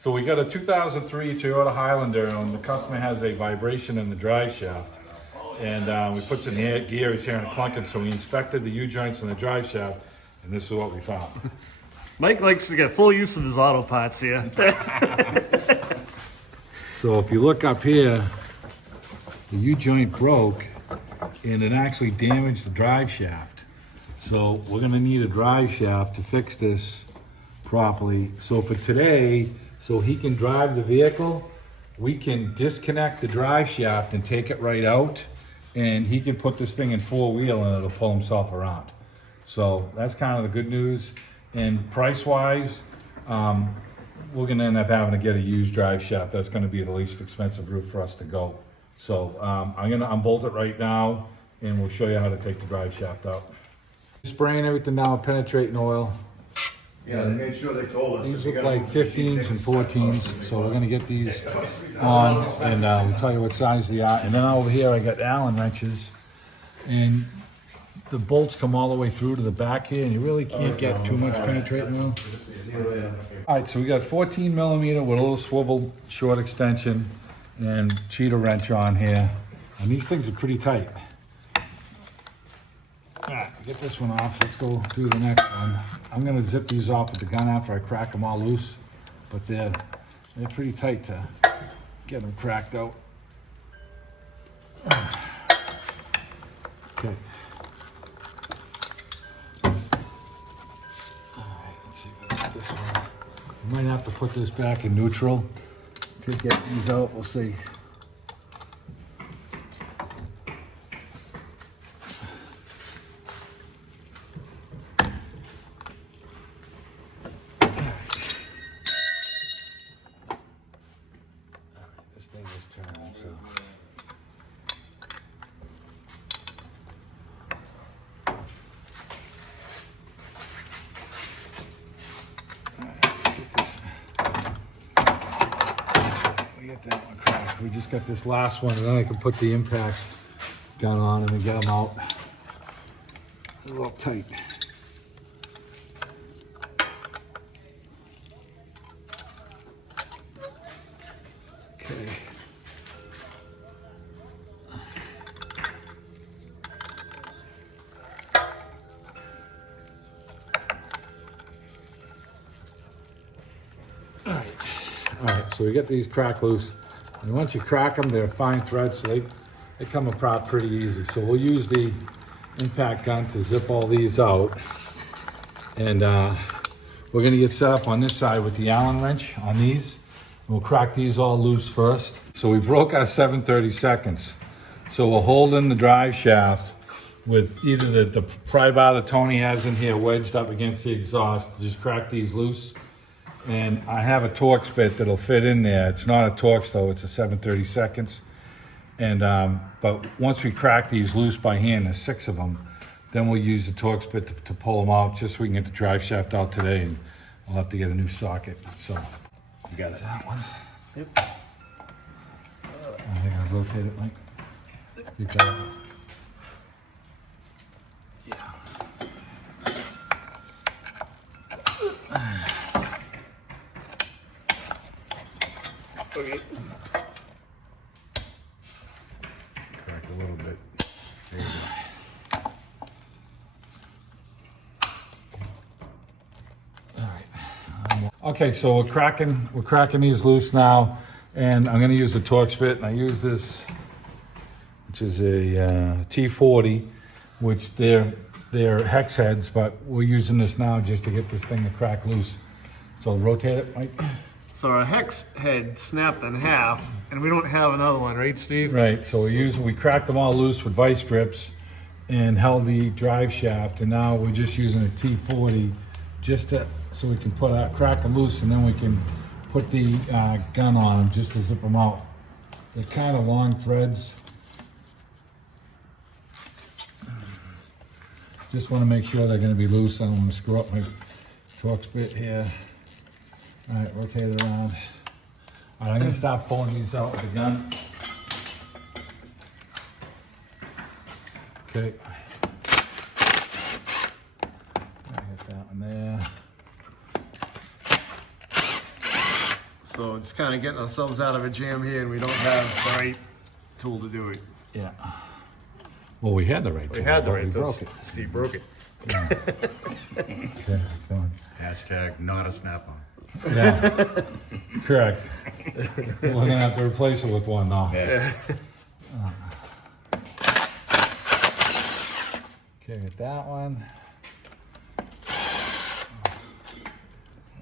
So we got a 2003 Toyota Highlander, and the customer has a vibration in the drive shaft. And we put some gear, he's hearing a clunking, so we inspected the U-joints in the drive shaft, and this is what we found. Mike likes to get full use of his auto parts here. So if you look up here, the U-joint broke, and it actually damaged the drive shaft. So we're gonna need a drive shaft to fix this properly. So for today, so he can drive the vehicle, we can disconnect the drive shaft and take it right out, and he can put this thing in four-wheel and it'll pull himself around. So that's kind of the good news. And price-wise, we're gonna end up having to get a used drive shaft. That's gonna be the least expensive route for us to go. So I'm gonna unbolt it right now, and we'll show you how to take the drive shaft out. Spraying everything down with penetrating oil. Yeah, they made sure they told us. These look like 15s and 14s, so we're gonna get these on, and we'll tell you what size they are. And then over here, I got Allen wrenches, and the bolts come all the way through to the back here, and you really can't get too much penetrating oil. All right, so we got 14 millimeter with a little swivel short extension and cheater wrench on here, and these things are pretty tight. All right, get this one off. Let's go do the next one. I'm gonna zip these off with the gun after I crack them all loose, but they're pretty tight to get them cracked out. Okay. All right, let's see if I get this one. I might have to put this back in neutral to get these out. We'll see. So. We get that one cracked. We just got this last one, and then I can put the impact gun on them and get them out. A little tight. Okay. All right, so we get these crack loose, and once you crack them, they're fine threads, so they come apart pretty easy. So we'll use the impact gun to zip all these out, and we're gonna get set up on this side with the Allen wrench on these. We'll crack these all loose first. So we broke our 7/32. So we're holding the drive shaft with either the pry bar that Tony has in here wedged up against the exhaust. Just crack these loose. And I have a Torx bit that'll fit in there. It's not a Torx though, it's a 7/32. And but once we crack these loose by hand, there's 6 of them, then we'll use the Torx bit to pull them out, just so we can get the drive shaft out today, and I'll have to get a new socket. So you got it. That one. Yep. I think I'll rotate it, Mike. You got it. Okay. Crack a little bit. There you go. All right. Okay, so we're cracking these loose now, and I'm going to use the Torx bit, and I use this, which is a T40, which they're hex heads, but we're using this now just to get this thing to crack loose. So rotate it, Mike. So our hex head snapped in half, and we don't have another one, right, Steve? Right, so we cracked them all loose with vice grips and held the drive shaft, and now we're just using a T40 just so we can crack them loose, and then we can put the gun on them just to zip them out. They're kind of long threads. Just want to make sure they're going to be loose. I don't want to screw up my Torx bit here. All right, rotate it around. All right, I'm going to start pulling these out with the gun. Okay. I got that one there. So So it's kind of getting ourselves out of a jam here, and we don't have the right tool to do it. Yeah. Well, we had the right We tool, had the but right we tool. broke it. Steve broke it. Okay, go on. Hashtag not a snap-on. Yeah, correct. We're gonna have to replace it with one now. Yeah. Okay, get that one. That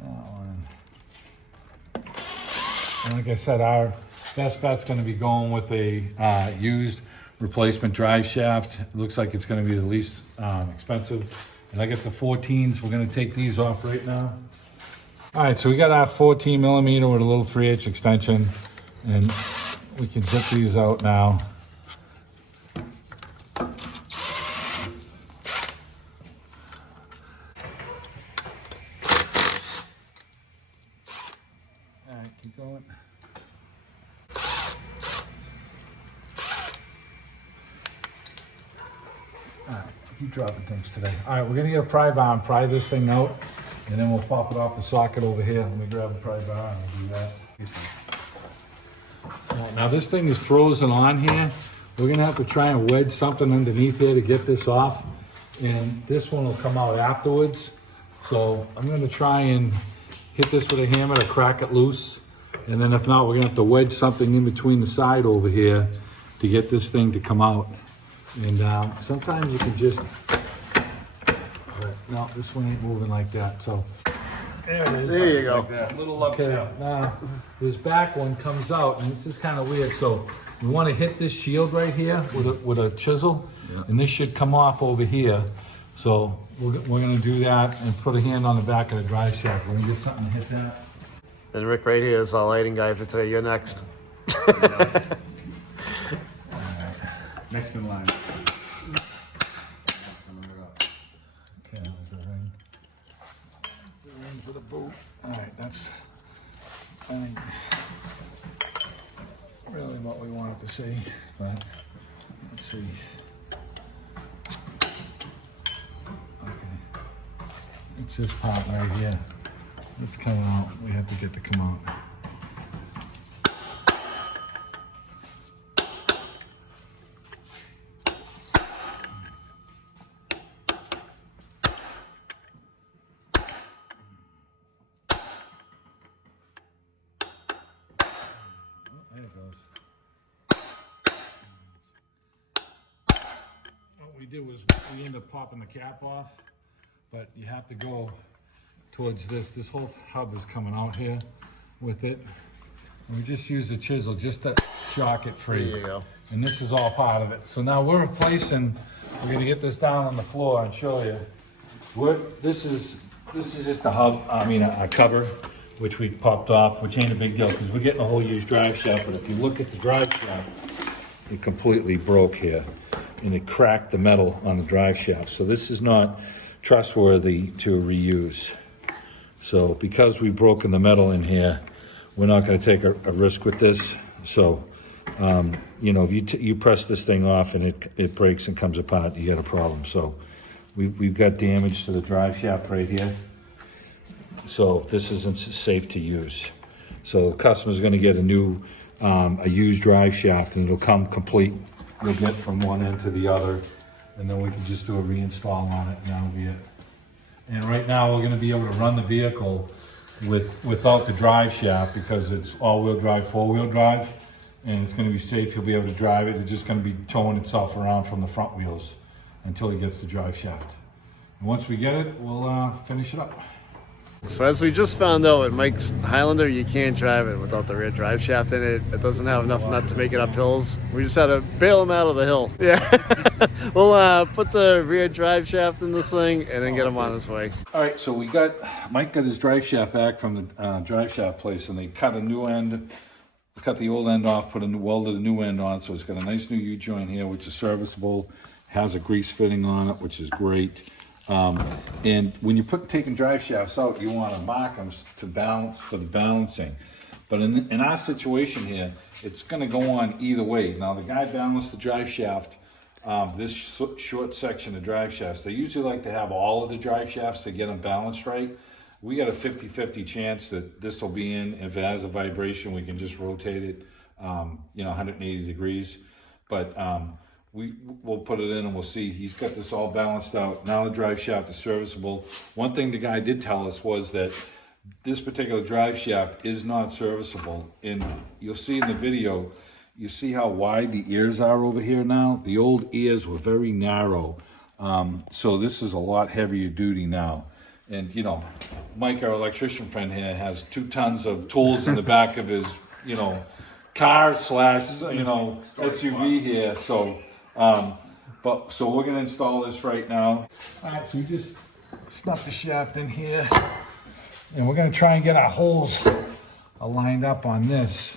one. And like I said, our best bet's gonna be going with a used replacement drive shaft. It looks like it's gonna be the least expensive. And I got the 14s. We're gonna take these off right now. All right, so we got our 14 millimeter with a little 3/8 extension, and we can zip these out now. All right, keep going. All right, keep dropping things today. All right, we're gonna get a pry bar and pry this thing out, and then we'll pop it off the socket over here. Let me grab a pry bar and we'll do that. Now this thing is frozen on here. We're gonna have to try and wedge something underneath here to get this off, and this one will come out afterwards. So I'm gonna try and hit this with a hammer to crack it loose, and then if not, we're gonna have to wedge something in between the side over here to get this thing to come out. And sometimes you can just, no, this one ain't moving like that, so. There it is. There you go. Like that. Little up Okay, tail. now this back one comes out, and this is kind of weird. So we want to hit this shield right here with a chisel, and this should come off over here. So we're going to do that and put a hand on the back of the drive shaft. We're going to get something to hit that. And Rick right here is our lighting guy for today. You're next. Next in line. Okay, there's the ring. The ring for the boot. All right, that's I think really what we wanted to see, but let's see. Okay, it's this part right here. It's coming out. We have to get to come out. There it goes. What we did was we ended up popping the cap off, but you have to go towards this. This whole hub is coming out here with it. And we just use the chisel just to shock it free. There you go. And this is all part of it. So now we're replacing, we're gonna get this down on the floor and show you. This is just a hub, a cover, which we popped off, which ain't a big deal because we're getting a whole used drive shaft. But if you look at the drive shaft, it completely broke here and it cracked the metal on the drive shaft. So this is not trustworthy to reuse. So because we've broken the metal in here, we're not gonna take a risk with this. So, if you press this thing off and it breaks and comes apart, you got a problem. So we've got damage to the drive shaft right here. So this isn't safe to use. So the customer's gonna get a used drive shaft, and it'll come complete. We'll get from one end to the other, and then we can just do a reinstall on it, and that'll be it. And right now, we're gonna be able to run the vehicle without the drive shaft because it's all-wheel drive, four-wheel drive, and it's gonna be safe. You'll be able to drive it. It's just gonna be towing itself around from the front wheels until it gets the drive shaft. And once we get it, we'll finish it up. So as we just found out with Mike's Highlander, you can't drive it without the rear drive shaft in it. It doesn't have enough nut to make it up hills. We just had to bail him out of the hill. Yeah. We'll put the rear drive shaft in this thing and then get him on his way. All right, so Mike got his drive shaft back from the drive shaft place, and they cut a new end, cut the old end off, welded a new end on, so it's got a nice new U-joint here, which is serviceable, has a grease fitting on it, which is great. And when you're taking drive shafts out, you want to mark them to balance for the balancing. But in our situation here, it's going to go on either way. Now the guy balanced the drive shaft, this short section of drive shafts. They usually like to have all of the drive shafts to get them balanced right. We got a 50-50 chance that this will be in. If it has a vibration, we can just rotate it, 180 degrees. But we'll put it in and we'll see. He's got this all balanced out. Now the drive shaft is serviceable. One thing the guy did tell us was that this particular drive shaft is not serviceable. And you'll see in the video, you see how wide the ears are over here now? The old ears were very narrow. So this is a lot heavier duty now. And Mike, our electrician friend here, has 2 tons of tools in the back of his, car / SUV here. So, so we're gonna install this right now. All right, so we just stuck the shaft in here, and we're gonna try and get our holes lined up on this,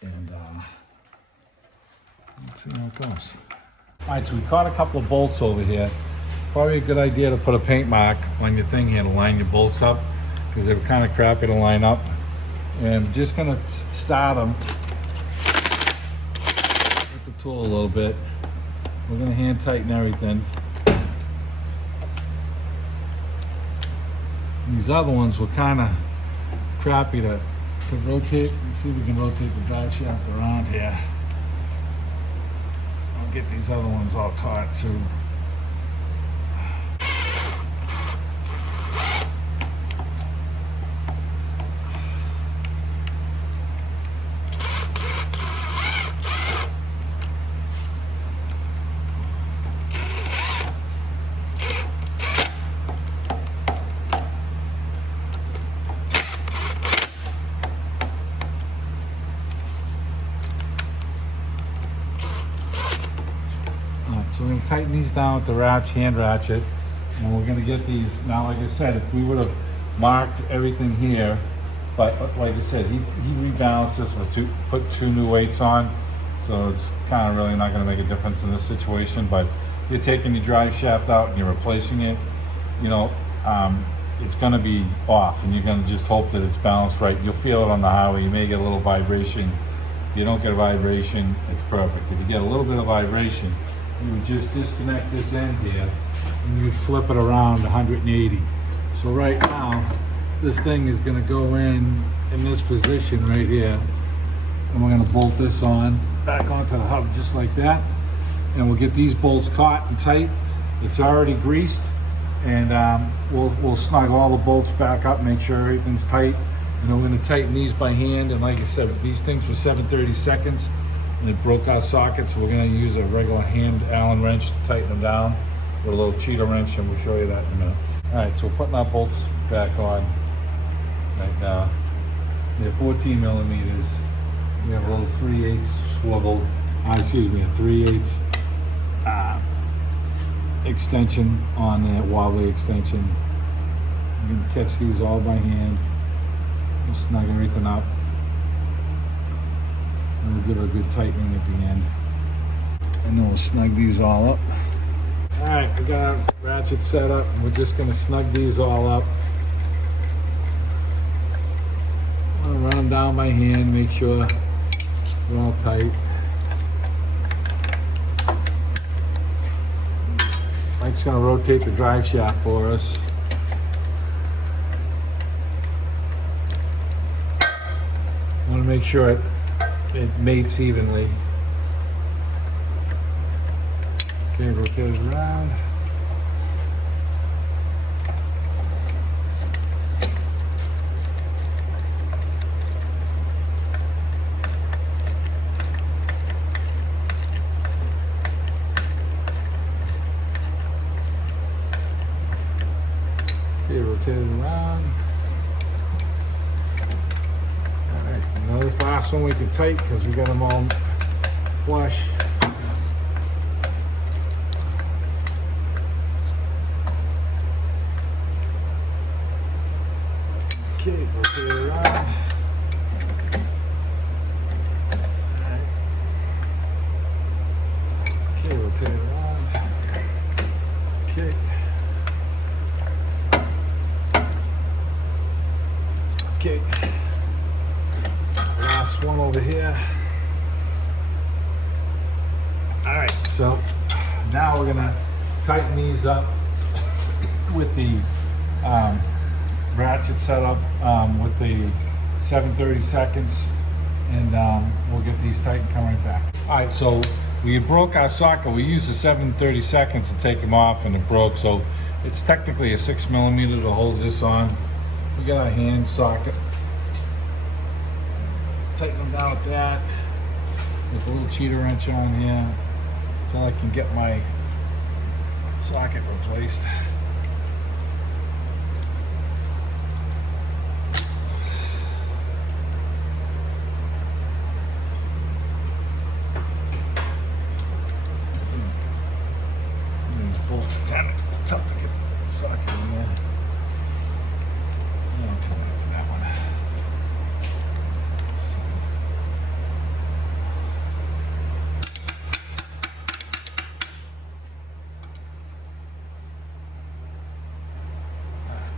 and let's see how it goes. All right, so we caught a couple of bolts over here. Probably a good idea to put a paint mark on your thing here to line your bolts up, because they were kind of crappy to line up. And I'm just gonna start them with the tool a little bit. We're gonna hand tighten everything. These other ones were kind of crappy to rotate. Let's see if we can rotate the drive shaft around here. I'll get these other ones all caught too. So we're going to tighten these down with the hand ratchet, and we're going to get these. Now, like I said, if we would have marked everything here, but like I said, he rebalanced this with put 2 new weights on, so it's kind of really not going to make a difference in this situation. But if you're taking your drive shaft out and you're replacing it, it's going to be off, and you're going to just hope that it's balanced right. You'll feel it on the highway. You may get a little vibration. If you don't get a vibration, it's perfect. If you get a little bit of vibration, you would just disconnect this end here and you flip it around 180. So right now, this thing is gonna go in this position right here. And we're gonna bolt this on, back onto the hub just like that. And we'll get these bolts caught and tight. It's already greased. And we'll snug all the bolts back up, make sure everything's tight. And then we're gonna tighten these by hand. And like I said, these things were 7/32, and it broke our socket, so we're going to use a regular hand Allen wrench to tighten them down with a little cheater wrench, and we'll show you that in a minute. All right, so we're putting our bolts back on right now. They're 14 millimeters. We have a little 3/8 swivel, a 3/8 extension on that, wobbly extension. You can catch these all by hand. We'll snug everything up. And we'll give it a good tightening at the end. And then we'll snug these all up. All right, we got our ratchet set up. We're just gonna snug these all up. I'm gonna run them down by hand, make sure they're all tight. Mike's gonna rotate the drive shaft for us. I wanna make sure it mates evenly. Okay, rotate it around. Okay, rotate it around. Now this last one we can tight because we got them all flush. Okay, rotate it around. Alright. Okay, rotate it around. Okay. Okay. Last one over here. All right, so now we're gonna tighten these up with the ratchet setup with the 7/32, and we'll get these tight and come right back. All right, so we broke our socket. We used the 7/32 to take them off, and it broke. So it's technically a 6mm to hold this on. We got our hand socket. Tighten them down with that. With a little cheater wrench on here until I can get my socket replaced. These bolts are kind of tough to get the socket in there. Yeah, I'll come out with that one.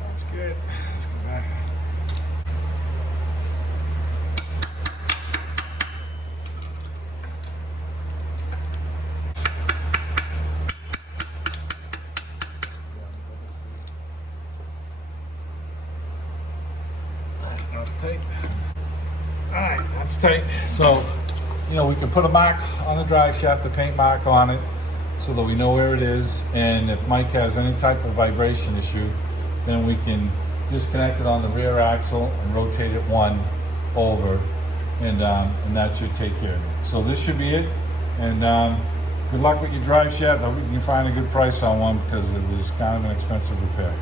That's good. Let's go back. That's tight. All right, that's tight. So, you know, we can put a mark on the drive shaft, the paint mark on it, so that we know where it is. And if Mike has any type of vibration issue, then we can disconnect it on the rear axle and rotate it one over, and that should take care of it. So this should be it. And good luck with your drive shaft. I hope you can find a good price on one because it was kind of an expensive repair.